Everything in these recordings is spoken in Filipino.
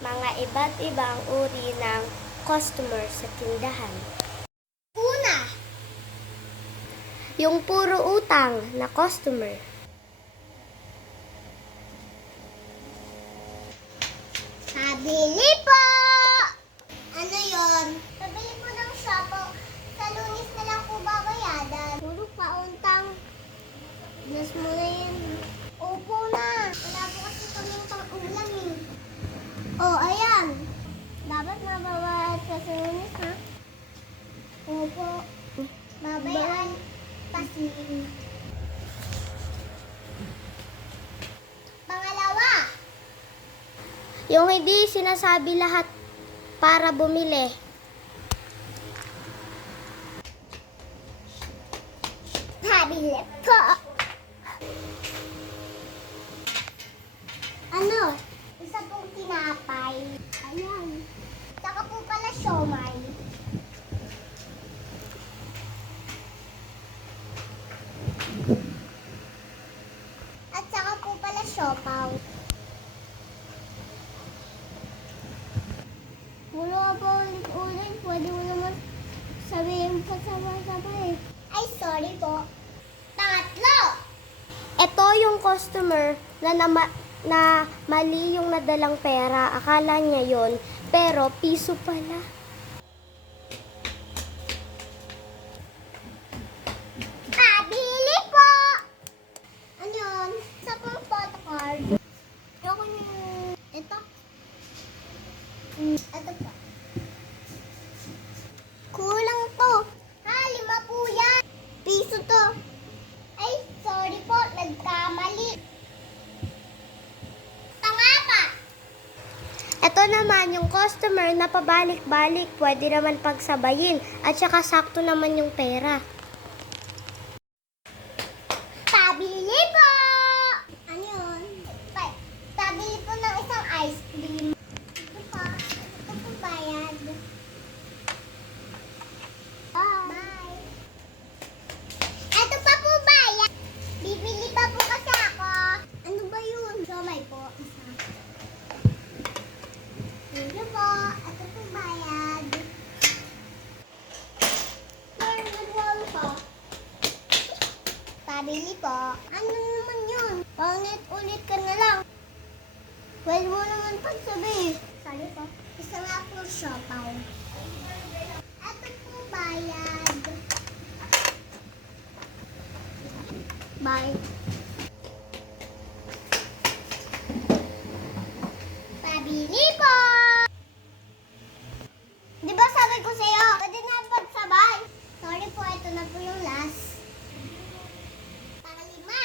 Mga iba't ibang uri ng customer sa tindahan. Una, yung puro utang na customer. Pabili po! Ano yon? Pabili po ng sapo. Sa Lunes na lang po babayadan. Puro pauntang. Plus mo na yun. Opo na. Wala po kasi kaming pang-ulam eh. Oh, ayan. Dapat mababayad ka sa Lunes, ha? Opo. Babayaan kasi. Pangalawa, yung hindi sinasabi lahat para bumili. Pabili po. Ano? Isa pong tinapay. Ayan. Saka po pala siomay. At saka po pala siopaw. Wala pa ulit-ulit. Pwede mo naman sabihin pa sabay-sabay. Ay, sorry po. Tatlo! Ito yung customer na mali yung nadalang pera. Akala niya yon, pero piso pala. Pabili po! Ano yun? Sa pong photocard. Ayoko yung... Ito? Ito po. Kulang to. Ha, 5 po yan. Piso to. Ay, sorry po. Nagkamali. Pangapa. Ito naman yung customer na pabalik-balik. Pwede naman pagsabayin. At saka sakto naman yung pera. Pabili po! Ano yun? Pabili po ng isang ice cream. Ito po. Ito po bayad. Bye. Ito pa po bayad. Bibili pa po kasi ako. Ano ba yun? Siomay po. Isa. Ito po. Ito po bayad. Nagwalo pa. Pabili po. Ano naman yun? Paulit-ulit ka na lang. Pwede mo naman pagsabi. Sorry po. Isa nga po siopaw. Ito po bayad. Bye. Pabili po! Di ba sabi ko sa'yo, pwede na pagsabay? Sorry po, ito na po yung last. Panglima.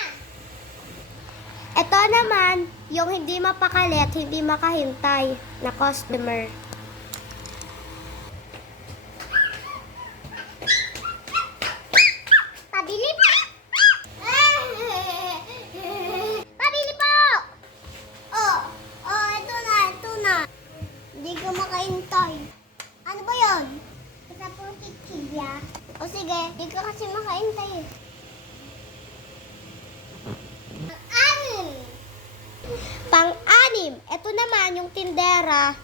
Ito naman, yung hindi mapakali at hindi makahintay na customer. Pabili po! Pabili po! Ito na. Hindi ko makahintay. Ano ba yun? Isa pong kikilya. O sige, hindi ko kasi makahintay eh. Pang-anim! Pang-anim! Ito naman yung tindera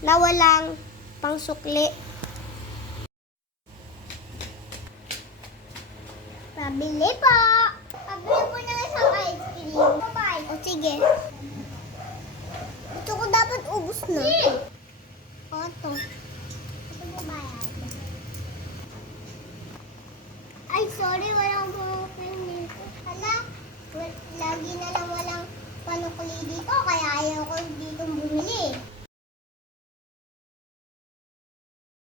na walang pangsukli. Pabili po! Pabili po ng isang ice cream. Bye-bye. O sige. Ito ko dapat ubus na. O ito. Ito po bayad. Ay, sorry. Walang panukli dito. Hala, lagi na lang walang panukli dito. Kaya ayaw ko dito